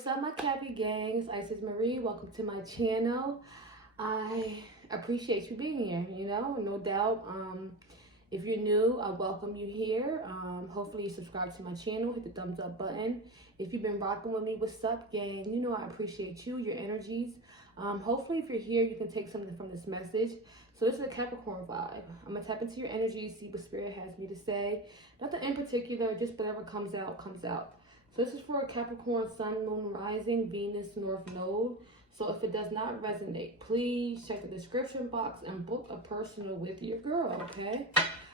What's up, my Cappy gang? It's IsisMarie. Welcome to my channel. I appreciate you being here, no doubt. If you're new, I welcome you here. Hopefully you subscribe to my channel, hit the thumbs up button. If you've been rocking with me, what's up, gang? I appreciate you, your energies. Hopefully if you're here, you can take something from this message. So this is a Capricorn vibe. I'm going to tap into your energy, see what Spirit has me to say. Nothing in particular, just whatever comes out, comes out. So this is for a Capricorn Sun, Moon, Rising, Venus, North Node. So if it does not resonate, please check the description box and book a personal with your girl, okay?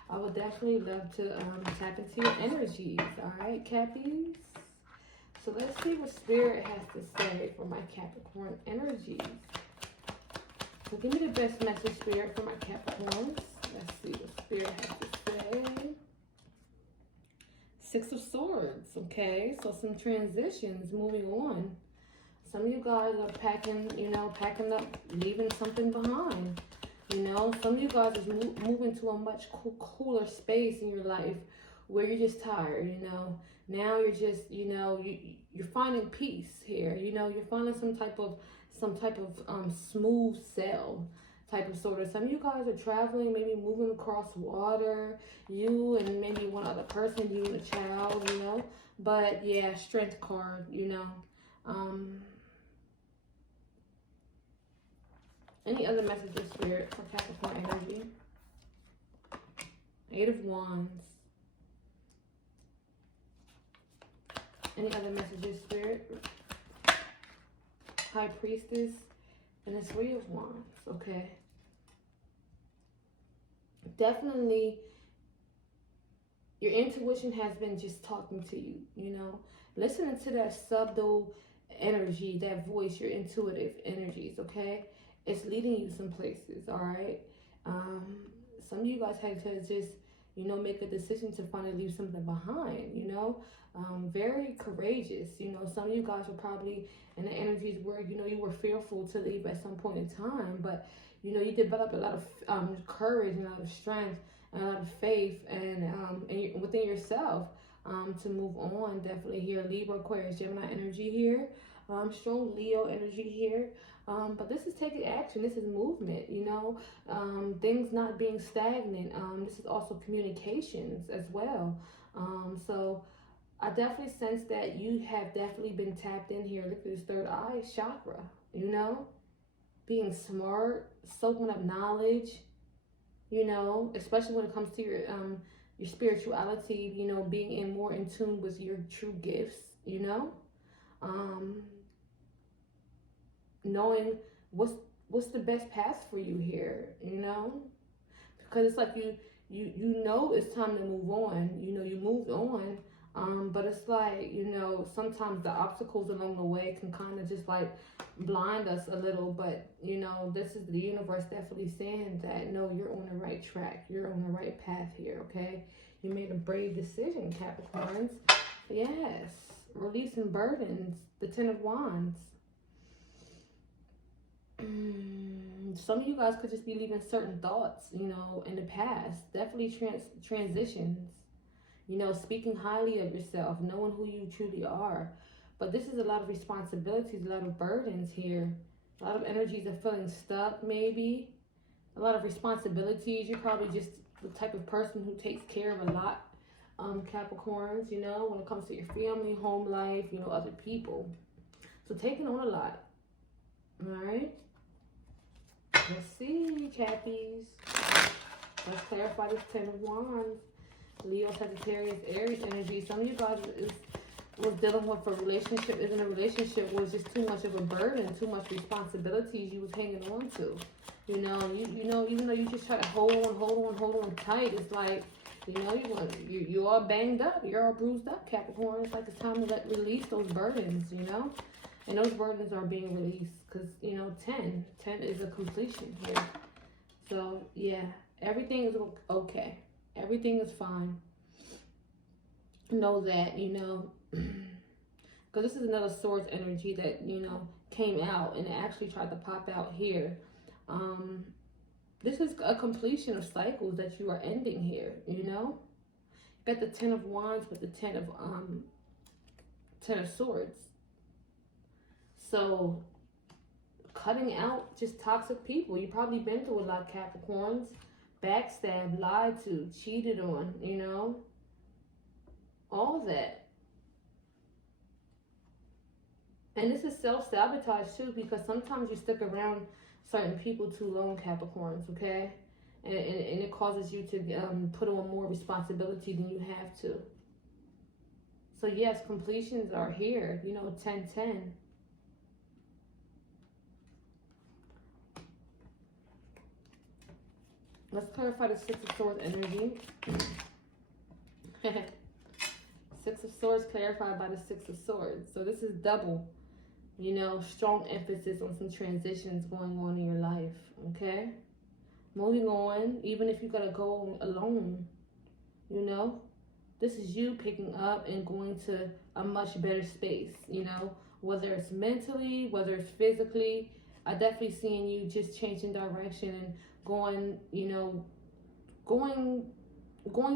I would definitely love to tap into your energies, all right, Cappies? So let's see what Spirit has to say for my Capricorn energies. So give me the best message, Spirit, for my Capricorns. Let's see what Spirit has to say. Six of Swords, okay? So some transitions, moving on. Some of you guys are packing up, leaving something behind. Some of you guys is moving to a much cooler space in your life where you're just tired, Now you're just, you're finding peace here. You're finding some type of smooth sail type of sort of. Some of you guys are traveling, maybe moving across water, you and maybe one other person, you and a child, But yeah, Strength card, Any other messages, Spirit, for Capricorn energy? Eight of Wands. Any other messages, Spirit? High Priestess and the Three of Wands, okay? Definitely, your intuition has been just talking to you, Listening to that subtle energy, that voice, your intuitive energies, okay? It's leading you some places, all right? Some of you guys had to just, make a decision to finally leave something behind, very courageous. Some of you guys were probably in the energies where, you were fearful to leave at some point in time, but, you developed a lot of courage and a lot of strength and a lot of faith and within yourself to move on. Definitely here, Libra, Aquarius, Gemini energy here. Strong Leo energy here. But this is taking action. This is movement, things not being stagnant. This is also communications as well. So I definitely sense that you have definitely been tapped in here. Look at this third eye chakra, being smart, soaking up knowledge, especially when it comes to your spirituality, being more in tune with your true gifts, knowing what's the best path for you here, because it's like you know it's time to move on. You moved on, but it's like, sometimes the obstacles along the way can kind of just like blind us a little, but this is the universe definitely saying that no, you're on the right track, you're on the right path here, okay? You made a brave decision, Capricorns. Yes, releasing burdens, the Ten of Wands. Some of you guys could just be leaving certain thoughts, in the past. Definitely transitions, speaking highly of yourself, knowing who you truly are. But this is a lot of responsibilities, a lot of burdens here. A lot of energies are feeling stuck, maybe. A lot of responsibilities. You're probably just the type of person who takes care of a lot, Capricorns, when it comes to your family, home life, other people. So taking on a lot. All right. Let's see, Cappies. Let's clarify this Ten of Wands. Leo, Sagittarius, Aries energy. Some of you guys was dealing with a relationship, is in a relationship was just too much of a burden, too much responsibilities you was hanging on to. Even though you just try to hold on tight, it's like, you're all banged up, you're all bruised up, Capricorn. It's like it's time to release those burdens, And those burdens are being released because, 10 is a completion here. So, yeah, everything is okay. Everything is fine. Know that, because this is another Swords energy that, came out and it actually tried to pop out here. This is a completion of cycles that you are ending here, Got the Ten of Wands with the Ten of Swords. So cutting out just toxic people. You probably been through a lot, Capricorns. Backstabbed, lied to, cheated on, you know. All that. And this is self-sabotage too, because sometimes you stick around certain people too long, Capricorns, okay? And it causes you to put on more responsibility than you have to. So yes, completions are here, you know, 10-10. Let's clarify the Six of Swords energy. Six of Swords clarified by the Six of Swords. So this is double, you know, strong emphasis on some transitions going on in your life, okay? Moving on, even if you gotta go alone, you know, this is you picking up and going to a much better space, you know, whether it's mentally, whether it's physically. I definitely seeing you just changing direction and going, you know, going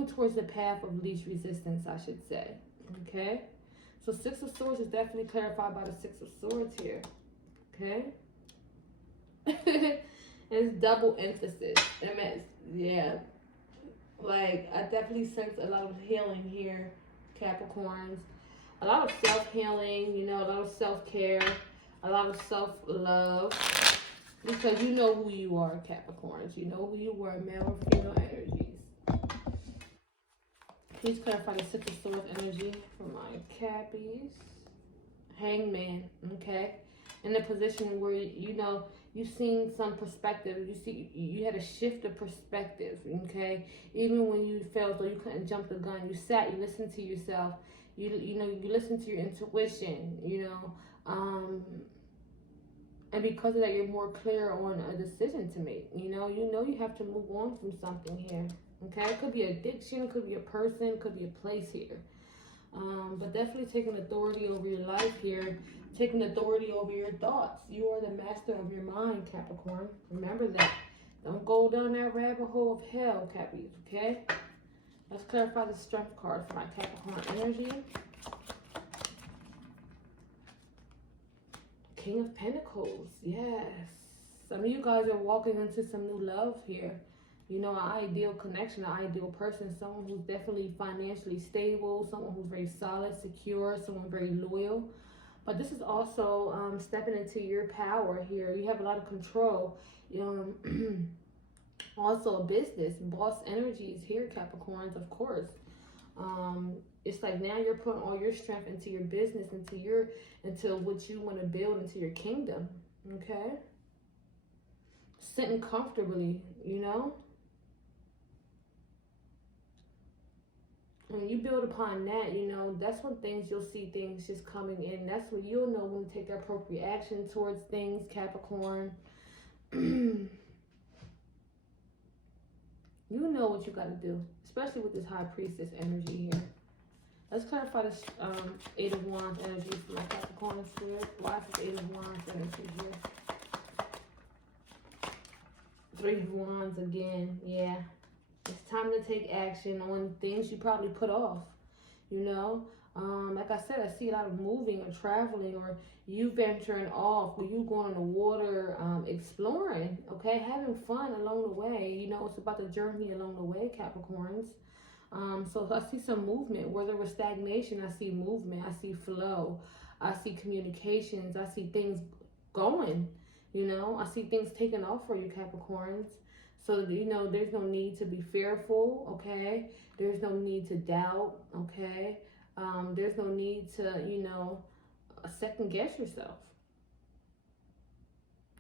towards the path of least resistance, I should say, okay? So Six of Swords is definitely clarified by the Six of Swords here, okay? It's double emphasis. Yeah. Like, I definitely sense a lot of healing here, Capricorns. A lot of self-healing, you know, a lot of self-care, a lot of self-love. Because you know who you are, Capricorns. You know who you are, male or female energies. Please clarify the Six of Swords energy for my Cappies. Hangman, okay? In a position where, you know, you've seen some perspective. You had a shift of perspective, okay? Even when you felt like you couldn't jump the gun, you sat, you listened to yourself. You know, you listened to your intuition, you know. And because of that, you're more clear on a decision to make. You know you have to move on from something here, okay? It could be addiction, could be a person, could be a place here. But definitely taking authority over your life here, taking authority over your thoughts. You are the master of your mind, Capricorn. Remember that. Don't go down that rabbit hole of hell, Cappies, okay? Let's clarify the Strength card for my Capricorn energy. King of Pentacles, yes. Some of you guys are walking into some new love here. You know, an ideal connection, an ideal person, someone who's definitely financially stable, someone who's very solid, secure, someone very loyal. But this is also stepping into your power here. You have a lot of control. Also a business, boss energies here, Capricorns, of course. It's like now you're putting all your strength into your business, into what you want to build, into your kingdom, okay? Sitting comfortably, you know? When you build upon that, you know, that's when you'll see things just coming in. That's when you'll know when to take appropriate action towards things, Capricorn. You know what you got to do, especially with this High Priestess energy here. Let's clarify this Eight of Wands energy for my Capricorn spirit. Why is this Eight of Wands energy here? Three of Wands again, yeah. It's time to take action on things you probably put off, you know. Like I said, I see a lot of moving or traveling, or you venturing off, or you going on the water, exploring, okay, having fun along the way. You know, it's about the journey along the way, Capricorns. So I see some movement. Where there was stagnation, I see movement, I see flow, I see communications, I see things going, you know. I see things taking off for you, Capricorns. So, you know, there's no need to be fearful, okay? There's no need to doubt, okay? There's no need to, you know, second guess yourself.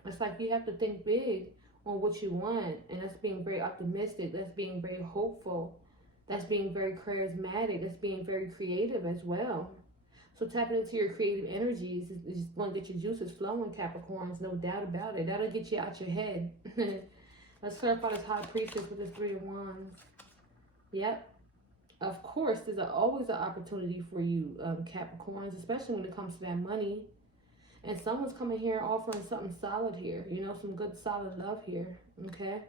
It's like you have to think big on what you want, and that's being very optimistic, that's being very hopeful, that's being very charismatic, that's being very creative as well. So tapping into your creative energies is going to get your juices flowing, Capricorns, no doubt about it. That'll get you out your head. Let's clarify this High Priestess with this Three of Wands. Yep. Of course, there's always an opportunity for you, Capricorns, especially when it comes to that money. And someone's coming here offering something solid here. You know, some good solid love here. Okay?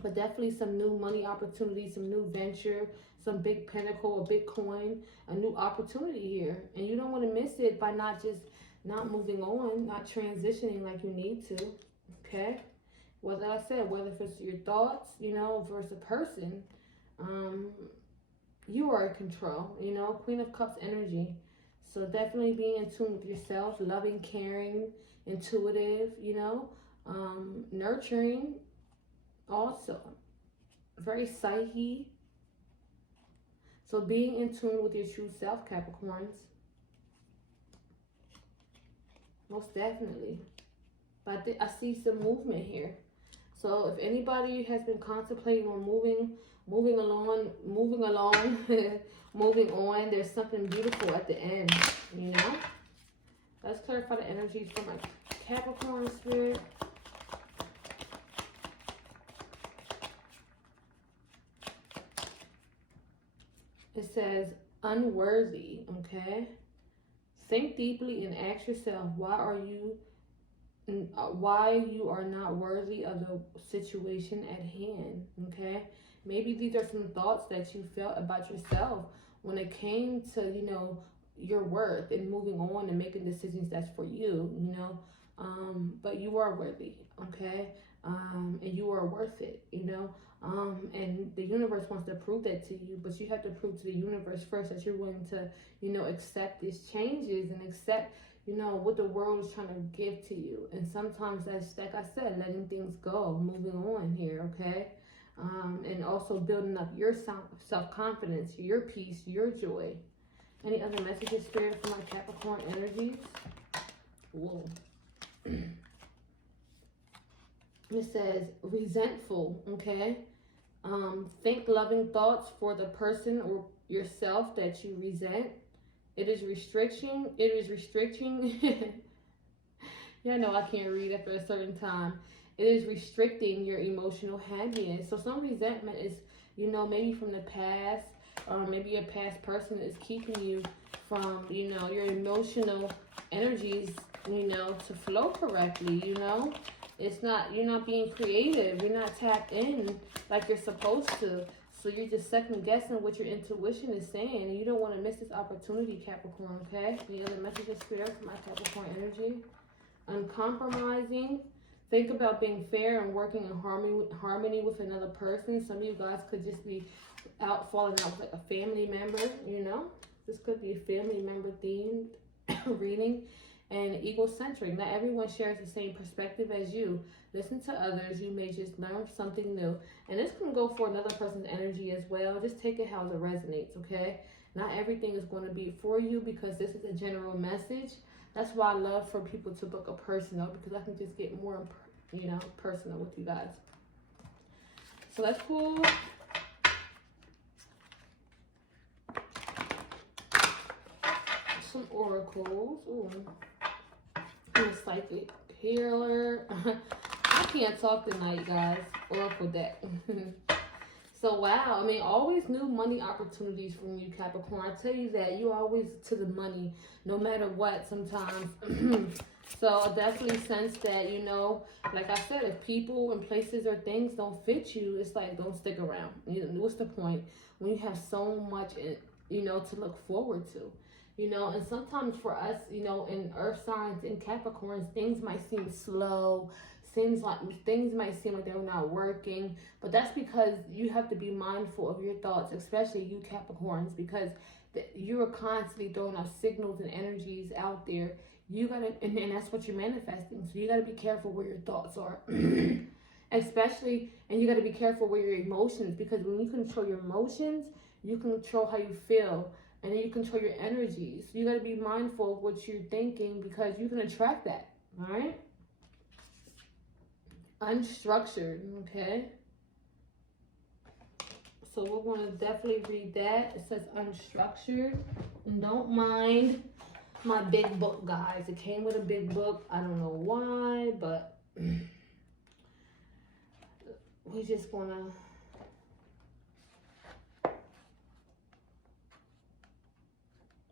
But definitely some new money opportunity, some new venture, some big pinnacle, a big coin, a new opportunity here. And you don't want to miss it by not just not moving on, not transitioning like you need to, okay? Whether I said, whether it's your thoughts, you know, versus a person, you are in control, you know, Queen of Cups energy. So definitely being in tune with yourself, loving, caring, intuitive, you know, nurturing also, very psyche. So being in tune with your true self, Capricorns. Most definitely. But I see some movement here. So if anybody has been contemplating on moving along, moving on, there's something beautiful at the end, you know? Let's clarify the energies for my Capricorn spirit. It says unworthy, okay? Think deeply and ask yourself, why you are not worthy of the situation at hand, okay? Maybe these are some thoughts that you felt about yourself when it came to, you know, your worth and moving on and making decisions that's for you, you know? But you are worthy, okay? And you are worth it, you know? And the universe wants to prove that to you, but you have to prove to the universe first that you're willing to, you know, accept these changes and accept, you know, what the world is trying to give to you. And sometimes that's, like I said, letting things go, moving on here, okay? And also building up your self-confidence, your peace, your joy. Any other messages, Spirit, for my Capricorn energies? Whoa. It says resentful, okay? Think loving thoughts for the person or yourself that you resent. It is restricting. Yeah, no, I can't read after a certain time. It is restricting your emotional happiness. So some resentment is, you know, maybe from the past, or maybe a past person is keeping you from, you know, your emotional energies, you know, to flow correctly, you know. It's not, you're not being creative. You're not tapped in like you're supposed to. So you're just second guessing what your intuition is saying. And you don't want to miss this opportunity, Capricorn, okay? The other messages, Spirit, for my Capricorn energy. Uncompromising. Think about being fair and working in harmony with another person. Some of you guys could just be falling out with like a family member, you know? This could be a family member themed reading. And egocentric. Not everyone shares the same perspective as you. Listen to others. You may just learn something new. And this can go for another person's energy as well. Just take it how it resonates, okay? Not everything is going to be for you because this is a general message. That's why I love for people to book a personal, because I can just get more, you know, personal with you guys. So let's pull some oracles. Ooh. I'm a psychic healer. I can't talk tonight, guys. Oracle deck. So, wow. I mean, always new money opportunities from you, Capricorn. I tell you that. You're always to the money, no matter what, sometimes. So, I definitely sense that, you know, like I said, if people and places or things don't fit you, it's like, don't stick around. You know, what's the point when you have so much, you know, to look forward to? You know, and sometimes for us, you know, in earth signs, in Capricorns, things might seem slow. Things might seem like they're not working. But that's because you have to be mindful of your thoughts, especially you Capricorns, because you are constantly throwing out signals and energies out there. You gotta, and that's what you're manifesting. So you gotta be careful where your thoughts are. Especially, and you gotta be careful where your emotions, because when you control your emotions, you control how you feel. And then you control your energies. So you got to be mindful of what you're thinking, because you can attract that. All right? Unstructured. Okay? So we're going to definitely read that. It says unstructured. And don't mind my big book, guys. It came with a big book. I don't know why, but we just want to...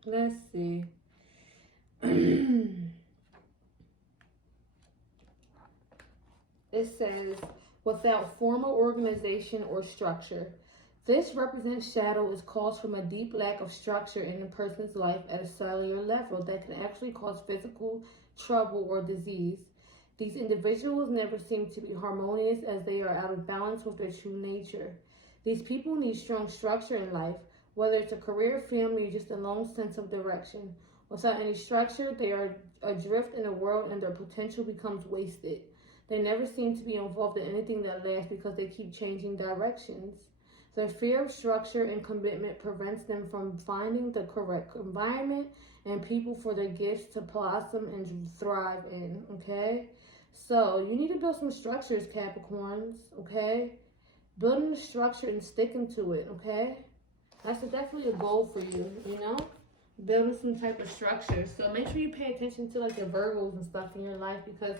Let's see. It says, without formal organization or structure, This represents shadow is caused from a deep lack of structure in a person's life at a cellular level that can actually cause physical trouble or disease. These individuals never seem to be harmonious as they are out of balance with their true nature. These people need strong structure in life, whether it's a career, family, or just a long sense of direction. Without any structure, they are adrift in a world and their potential becomes wasted. They never seem to be involved in anything that lasts because they keep changing directions. Their fear of structure and commitment prevents them from finding the correct environment and people for their gifts to blossom and thrive in, okay? So you need to build some structures, Capricorns, okay? Building the structure and sticking to it, okay? That's definitely a goal for you, you know? Building some type of structure. So make sure you pay attention to like the Virgos and stuff in your life, because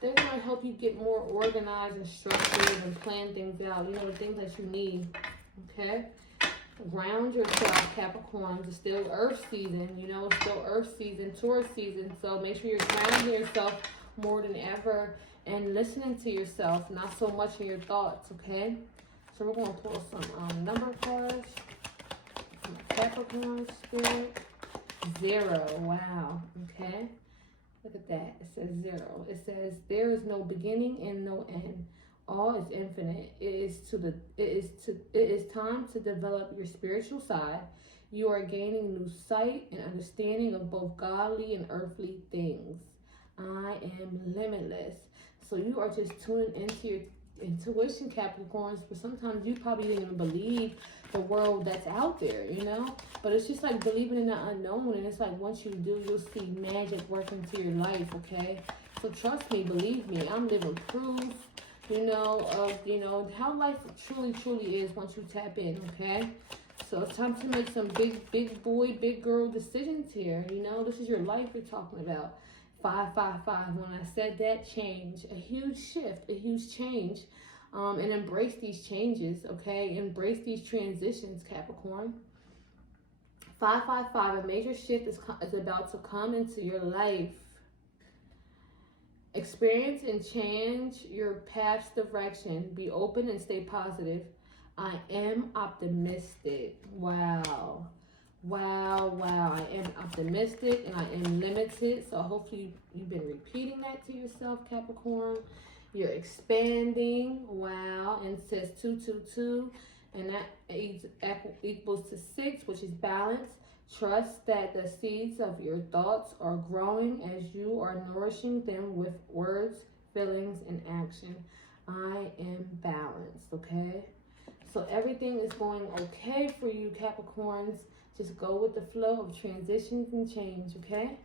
they're going to help you get more organized and structured and plan things out. You know, the things that you need, okay? Ground yourself, Capricorns. It's still Earth season, you know? It's still Earth season, Taurus season. So make sure you're grounding yourself more than ever and listening to yourself, not so much in your thoughts, okay? So we're going to pull some number cards. Capricorn spirit. 0. Wow. Okay. Look at that. It says 0. It says there is no beginning and no end. All is infinite. It is time to develop your spiritual side. You are gaining new sight and understanding of both godly and earthly things. I am limitless. So you are just tuning into your intuition, Capricorns, but sometimes you probably didn't even believe the world that's out there, you know? But it's just like believing in the unknown, and it's like once you do, you'll see magic work into your life, okay? So trust me, believe me, I'm living proof, you know, of, you know, how life truly is once you tap in, okay? So it's time to make some big boy, big girl decisions here, you know? This is your life we're talking about. 555. When I said that, change, a huge shift, a huge change, and embrace these changes, okay? Embrace these transitions, Capricorn. 555, a major shift is about to come into your life. Experience and change your path's direction. Be open and stay positive. I am optimistic. Wow. Wow. I am optimistic and I am limited. So hopefully you've been repeating that to yourself, Capricorn. You're expanding. Wow. And it says 222. And that equals to 6, which is balance. Trust that the seeds of your thoughts are growing as you are nourishing them with words, feelings, and action. I am balanced, okay? So everything is going okay for you, Capricorns. Just go with the flow of transitions and change, okay?